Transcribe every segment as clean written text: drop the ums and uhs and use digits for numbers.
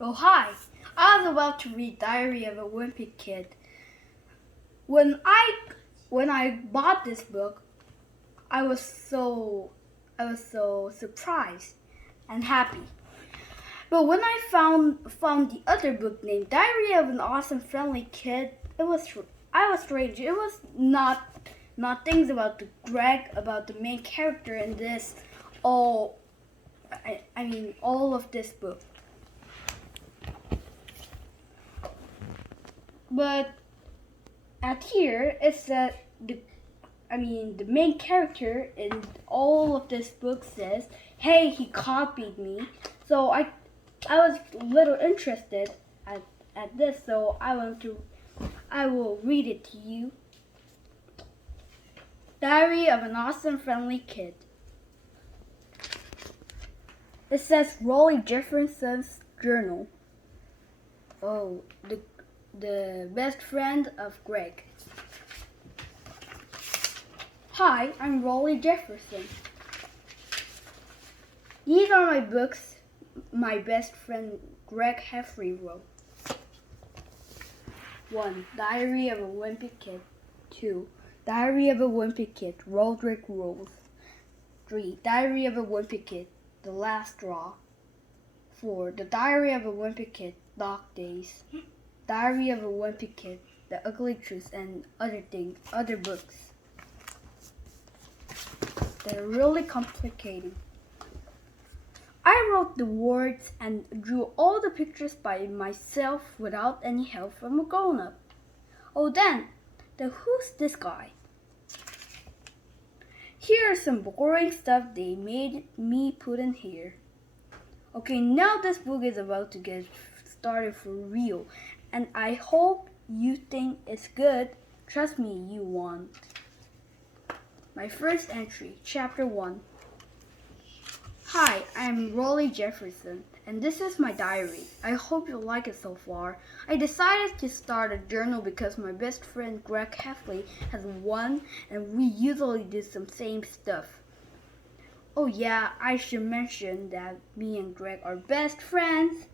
Oh, hi. I was about to read Diary of a Wimpy Kid. When I when I bought this book, I was so surprised and happy. But when I found the other book named Diary of an Awesome Friendly Kid, I was strange. It was not things about the Greg, about the main character in this all I mean all of this book. But at here it said the main character in all of this book says, "Hey, he copied me." So I was a little interested at this, so I will read it to you. Diary of an Awesome Friendly Kid. It says Rolly Jefferson's journal. Oh, the best friend of Greg. Hi, I'm Rolly Jefferson. These are my books my best friend Greg Heffrey wrote. 1. Diary of a Wimpy Kid. 2. Diary of a Wimpy Kid, Roderick Rules. 3. Diary of a Wimpy Kid, The Last Straw. 4. The Diary of a Wimpy Kid, Dark Days. Diary of a Wimpy Kid, The Ugly Truth, and other books. They're really complicated. I wrote the words and drew all the pictures by myself without any help from a grown-up. Oh, then who's this guy? Here's some boring stuff they made me put in here. Okay, now this book is about to get started for real, and I hope you think it's good. Trust me, you won't. My first entry, Chapter 1. Hi, I'm Rolly Jefferson, and this is my diary. I hope you like it so far. I decided to start a journal because my best friend Greg Heffley has one, and we usually do some same stuff. Oh yeah, I should mention that me and Greg are best friends.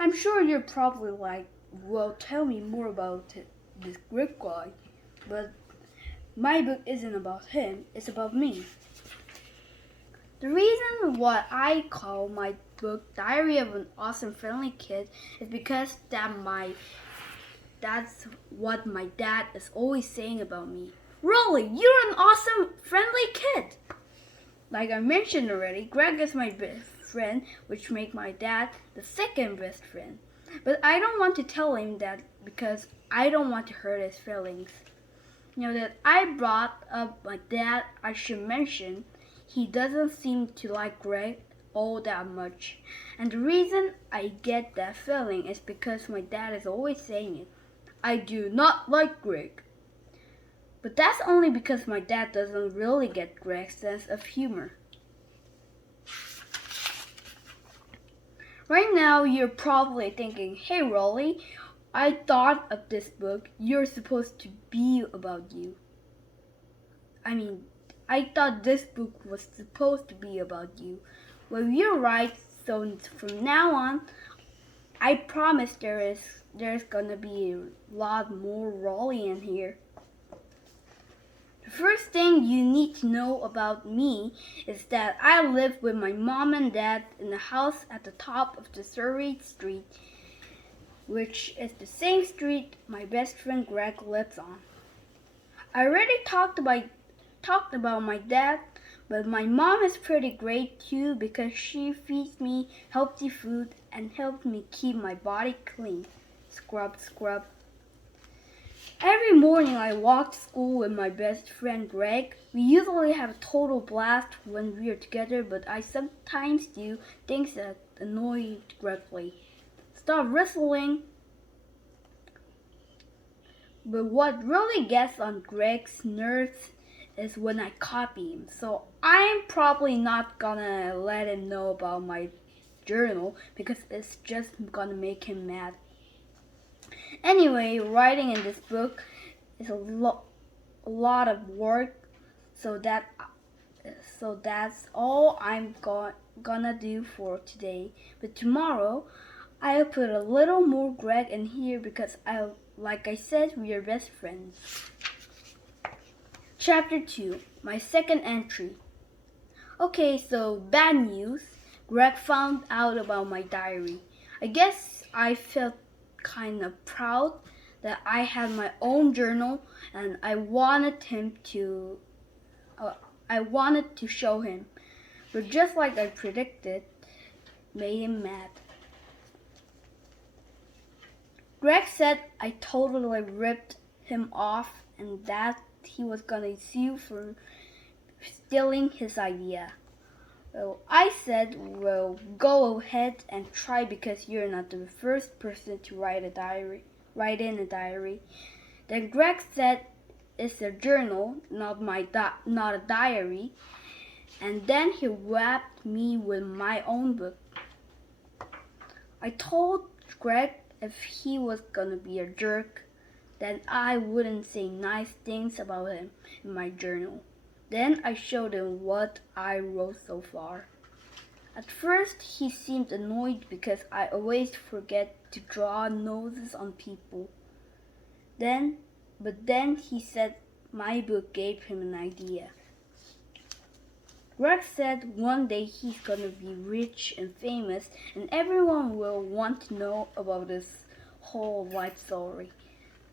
I'm sure you're probably like, well, tell me more about this Greg guy. But my book isn't about him, it's about me. The reason why I call my book Diary of an Awesome Friendly Kid is because that's what my dad is always saying about me. Rolly, you're an awesome, friendly kid. Like I mentioned already, Greg is my best friend, which makes my dad the second best friend. But I don't want to tell him that because I don't want to hurt his feelings. You know that I brought up my dad, I should mention he doesn't seem to like Greg all that much. And the reason I get that feeling is because my dad is always saying it. I do not like Greg. But that's only because my dad doesn't really get Greg's sense of humor. Right now you're probably thinking, hey Rolly, I thought of this book you're supposed to be about you. I thought this book was supposed to be about you. Well, you're right. So from now on, I promise there's gonna be a lot more Rolly in here. The first thing you need to know about me is that I live with my mom and dad in a house at the top of the Surrey Street, which is the same street my best friend Greg lives on. I already talked about my dad, but my mom is pretty great too because she feeds me healthy food and helps me keep my body clean. Scrub, scrub. Every morning I walk to school with my best friend Greg. We usually have a total blast when we are together, but I sometimes do things that annoy Gregory. Stop whistling. But what really gets on Greg's nerves is when I copy him. So I'm probably not gonna let him know about my journal because it's just gonna make him mad. Anyway, writing in this book is a lot of work, so that's all I'm gonna do for today, but tomorrow I'll put a little more Greg in here because like I said, we are best friends. Chapter 2, my second entry. Okay, so bad news. Greg found out about my diary. I guess I felt kind of proud that I had my own journal, and I wanted to show him. But just like I predicted, made him mad. Greg said I totally ripped him off and that he was gonna sue for stealing his idea. Well, I said, well, go ahead and try because you're not the first person to write in a diary. Then Greg said it's a journal, not a diary. And then he whacked me with my own book. I told Greg if he was gonna be a jerk, then I wouldn't say nice things about him in my journal. Then I showed him what I wrote so far. At first he seemed annoyed because I always forget to draw noses on people. But then he said my book gave him an idea. Greg said one day he's gonna be rich and famous and everyone will want to know about his whole life story.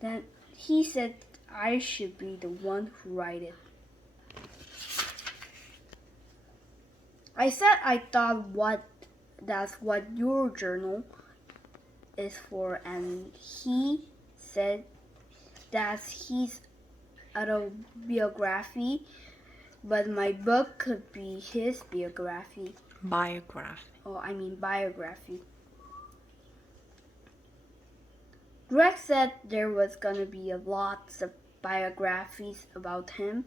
Then he said I should be the one who write it. I said I thought that's what your journal is for, and he said that's his autobiography, but my book could be his biography. Biography. Greg said there was gonna be lots of biographies about him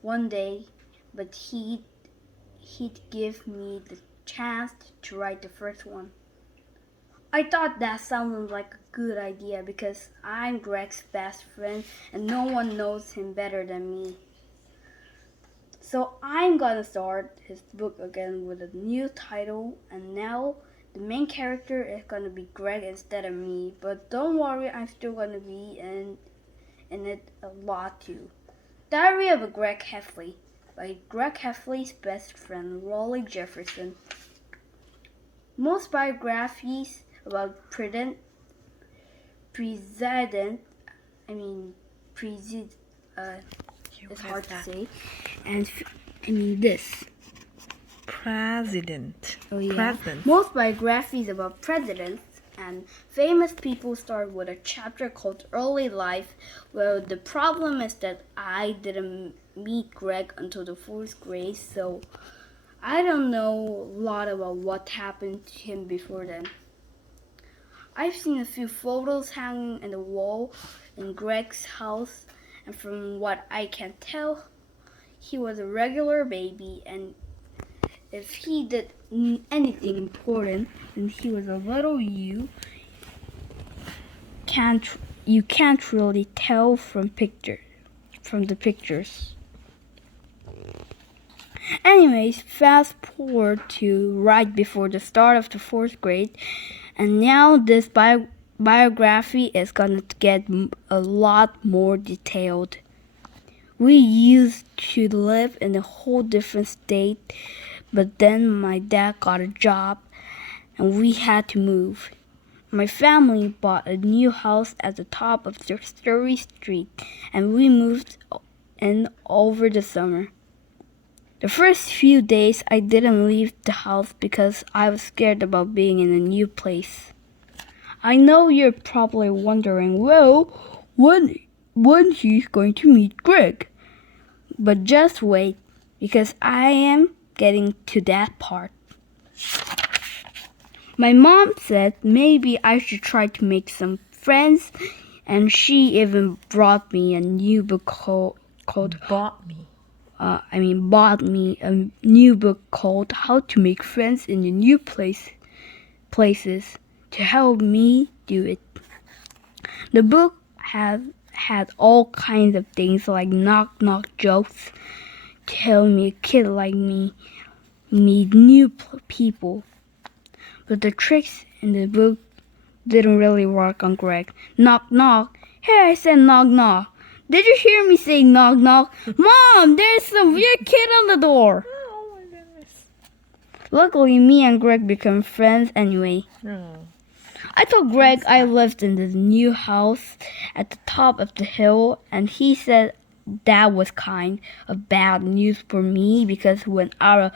one day, but he'd give me the chance to write the first one. I thought that sounded like a good idea because I'm Greg's best friend and no one knows him better than me. So I'm gonna start his book again with a new title, and now the main character is gonna be Greg instead of me, but don't worry, I'm still gonna be in it a lot too. Diary of a Greg Heffley by Greg Heffley's best friend, Raleigh Jefferson. Most biographies about president, it's hard to say, and this. President. Oh yeah. President. Most biographies about presidents and famous people start with a chapter called Early Life. Well, the problem is that I didn't meet Greg until the 4th grade, so I don't know a lot about what happened to him before then. I've seen a few photos hanging on the wall in Greg's house, and from what I can tell, he was a regular baby, and if he did anything important when he was a little you can't really tell from the pictures. Anyways, fast forward to right before the start of the 4th grade, and now this biography is gonna get a lot more detailed. We used to live in a whole different state, but then my dad got a job and we had to move. My family bought a new house at the top of 30th Street, and we moved in over the summer. The first few days I didn't leave the house because I was scared about being in a new place. I know you're probably wondering, well, when he's going to meet Greg. But just wait, because I am getting to that part. My mom said maybe I should try to make some friends, and she even brought me a new book bought me a new book called How to Make Friends in the New Places to help me do it. The book had all kinds of things like knock-knock jokes to help me a kid like me meet new people. But the tricks in the book didn't really work on Greg. Knock, knock. Hey, I said knock, knock. Did you hear me say knock, knock? Mom, there's some weird kid on the door. Oh my goodness. Luckily, me and Greg became friends anyway. Oh. I told Greg I lived in this new house at the top of the hill, and he said that was kind of bad news for me because when our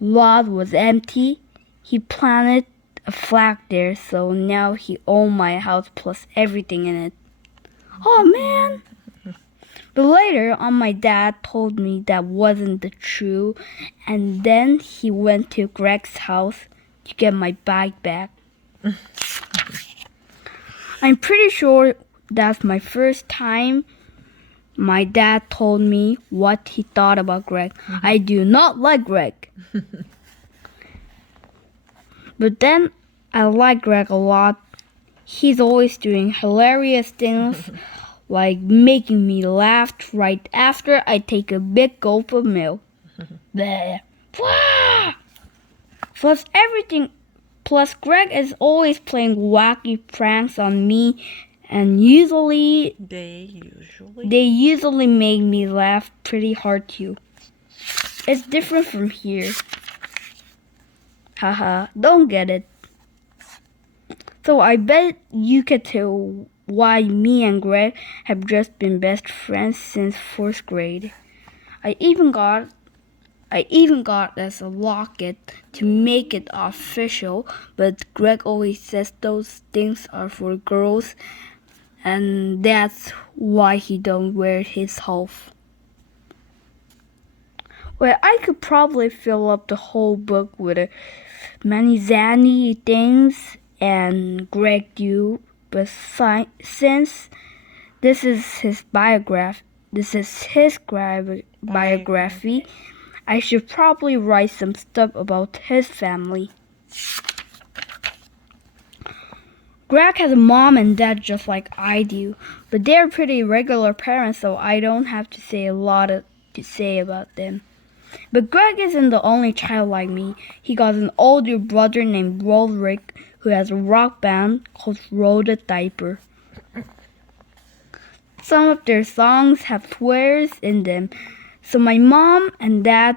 lot was empty, he planted a flag there, so now he owned my house plus everything in it. Oh man! But later on, my dad told me that wasn't the truth, and then he went to Greg's house to get my bike back. I'm pretty sure that's my first time my dad told me what he thought about Greg. I do not like Greg. But then I like Greg a lot. He's always doing hilarious things like making me laugh right after I take a big gulp of milk. Bleh. Plus Greg is always playing wacky pranks on me, and They usually make me laugh pretty hard too. It's different from here. Haha, don't get it. So I bet you could tell why me and Greg have just been best friends since 4th grade. I even got us a locket to make it official, but Greg always says those things are for girls, and that's why he don't wear his half. Well, I could probably fill up the whole book with many zany things, and Greg do, but since this is his biography, I should probably write some stuff about his family. Greg has a mom and dad just like I do, but they're pretty regular parents, so I don't have to say a lot to say about them. But Greg isn't the only child like me. He got an older brother named Roderick who has a rock band called Roll the Diaper. Some of their songs have swears in them, so my mom and dad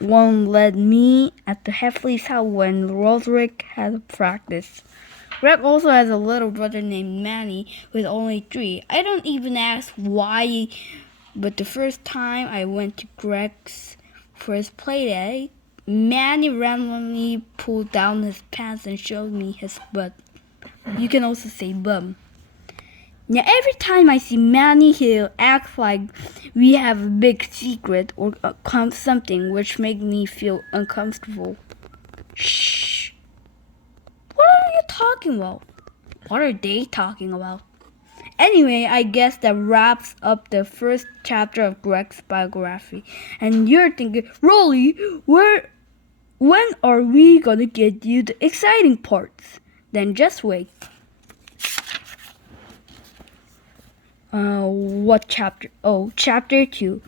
won't let me at the Heffley's house when Roderick has practice. Greg also has a little brother named Manny who is only 3. I don't even ask why, but the first time I went to Greg's first play date, Manny randomly pulled down his pants and showed me his butt. You can also say bum. Now every time I see Manny, he'll act like we have a big secret or something, which makes me feel uncomfortable. Shh. What are you talking about? What are they talking about? Anyway, I guess that wraps up the first chapter of Greg's biography. And you're thinking, Rolly, when are we gonna get you the exciting parts? Then just wait. What chapter? Oh, chapter 2.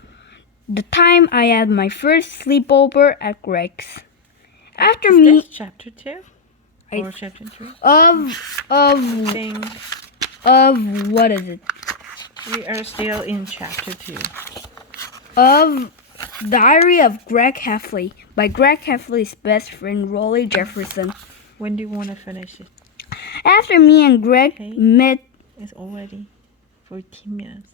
The time I had my first sleepover at Greg's. After Is me, this chapter 2 I- or chapter 3? Of what is it? We are still in chapter 2. Of Diary of Greg Heffley by Greg Heffley's best friend Rolly Jefferson. When do you want to finish it? After me and Greg Okay. met, It's already 14 minutes.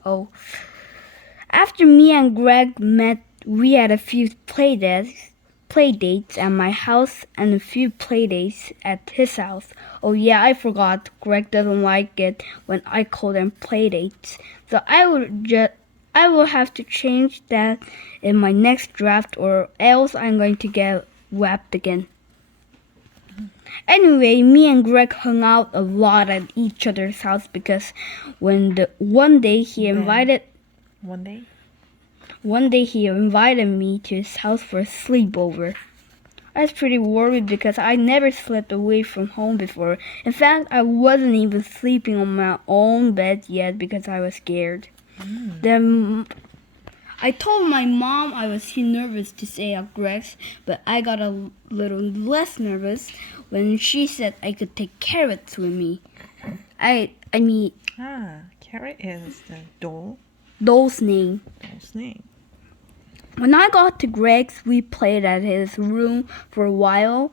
after me and Greg met, we had a few play dates at my house and a few play dates at his house. Oh yeah, I forgot. Greg doesn't like it when I call them play dates. So I will have to change that in my next draft or else I'm going to get whacked again. Anyway, me and Greg hung out a lot at each other's house because one day he invited me to his house for a sleepover. I was pretty worried because I never slept away from home before. In fact, I wasn't even sleeping on my own bed yet because I was scared. Then I told my mom I was too nervous to say out Greg's, but I got a little less nervous when she said I could take carrots with me. I mean, Carrot is the doll's name. doll's name. When I got to Greg's, we played at his room for a while,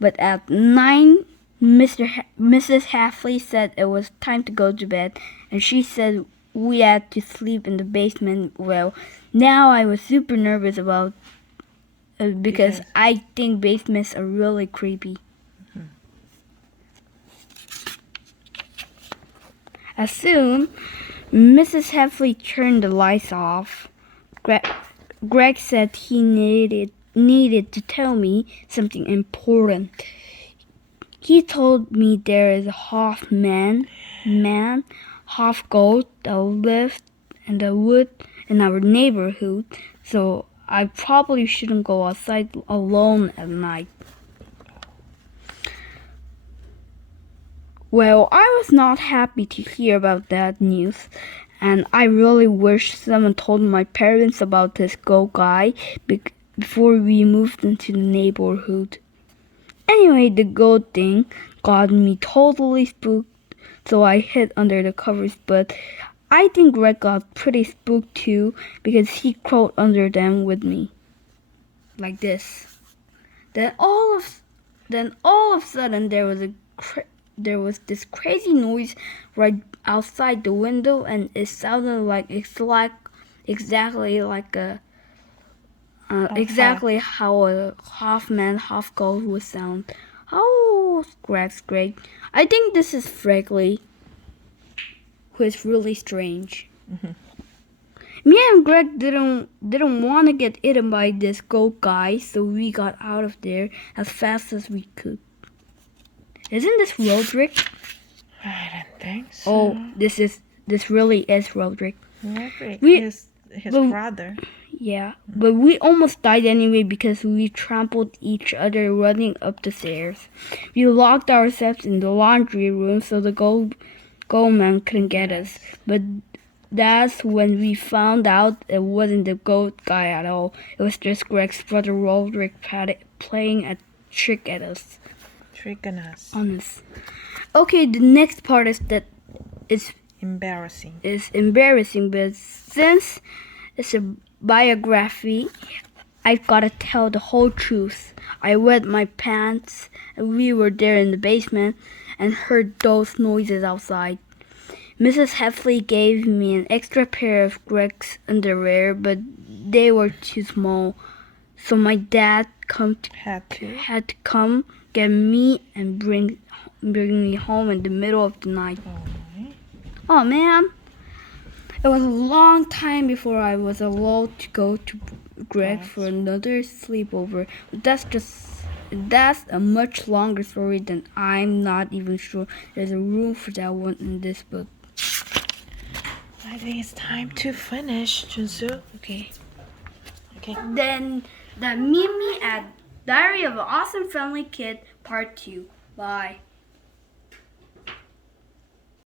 but at 9, Mrs. Halfley said it was time to go to bed, and she said we had to sleep in the basement. Well, now I was super nervous about because I think basements are really creepy. As soon Mrs. Halfley turned the lights off, Greg said he needed to tell me something important. He told me there is a half man, half goat that lived in the wood in our neighborhood, so I probably shouldn't go outside alone at night. Well, I was not happy to hear about that news, and I really wish someone told my parents about this goat guy before we moved into the neighborhood. Anyway, the goat thing got me totally spooked, so I hid under the covers, but I think Greg got pretty spooked too because he crawled under them with me. Like this. Then all of a sudden there was this crazy noise right outside the window, and it sounded like exactly how a half man, half goat would sound. Oh, Greg's great. I think this is Frendly, who is really strange. Me and Greg didn't want to get eaten by this goat guy, so we got out of there as fast as we could. Isn't this Roderick? I don't think so. Oh, this really is Roderick. Roderick is his brother. Yeah, but we almost died anyway because we trampled each other running up the stairs. We locked ourselves in the laundry room so the goat man couldn't get us. But that's when we found out it wasn't the goat guy at all. It was just Greg's brother Roderick playing a trick at us. Tricking us. On us. Okay, the next part is embarrassing. It's embarrassing, but since it's a biography, I've got to tell the whole truth. I wet my pants, and we were there in the basement and heard those noises outside. Mrs. Halfley gave me an extra pair of Greg's underwear, but they were too small, so my dad had to come get me and bring me home in the middle of the night. Oh man, it was a long time before I was allowed to go to Greg for another sleepover. That's a much longer story than I'm not even sure there's a room for that one in this book. I think it's time to finish, Junsu. Okay. Then the Mimi at Diary of an Awesome Friendly Kid Part 2. Bye.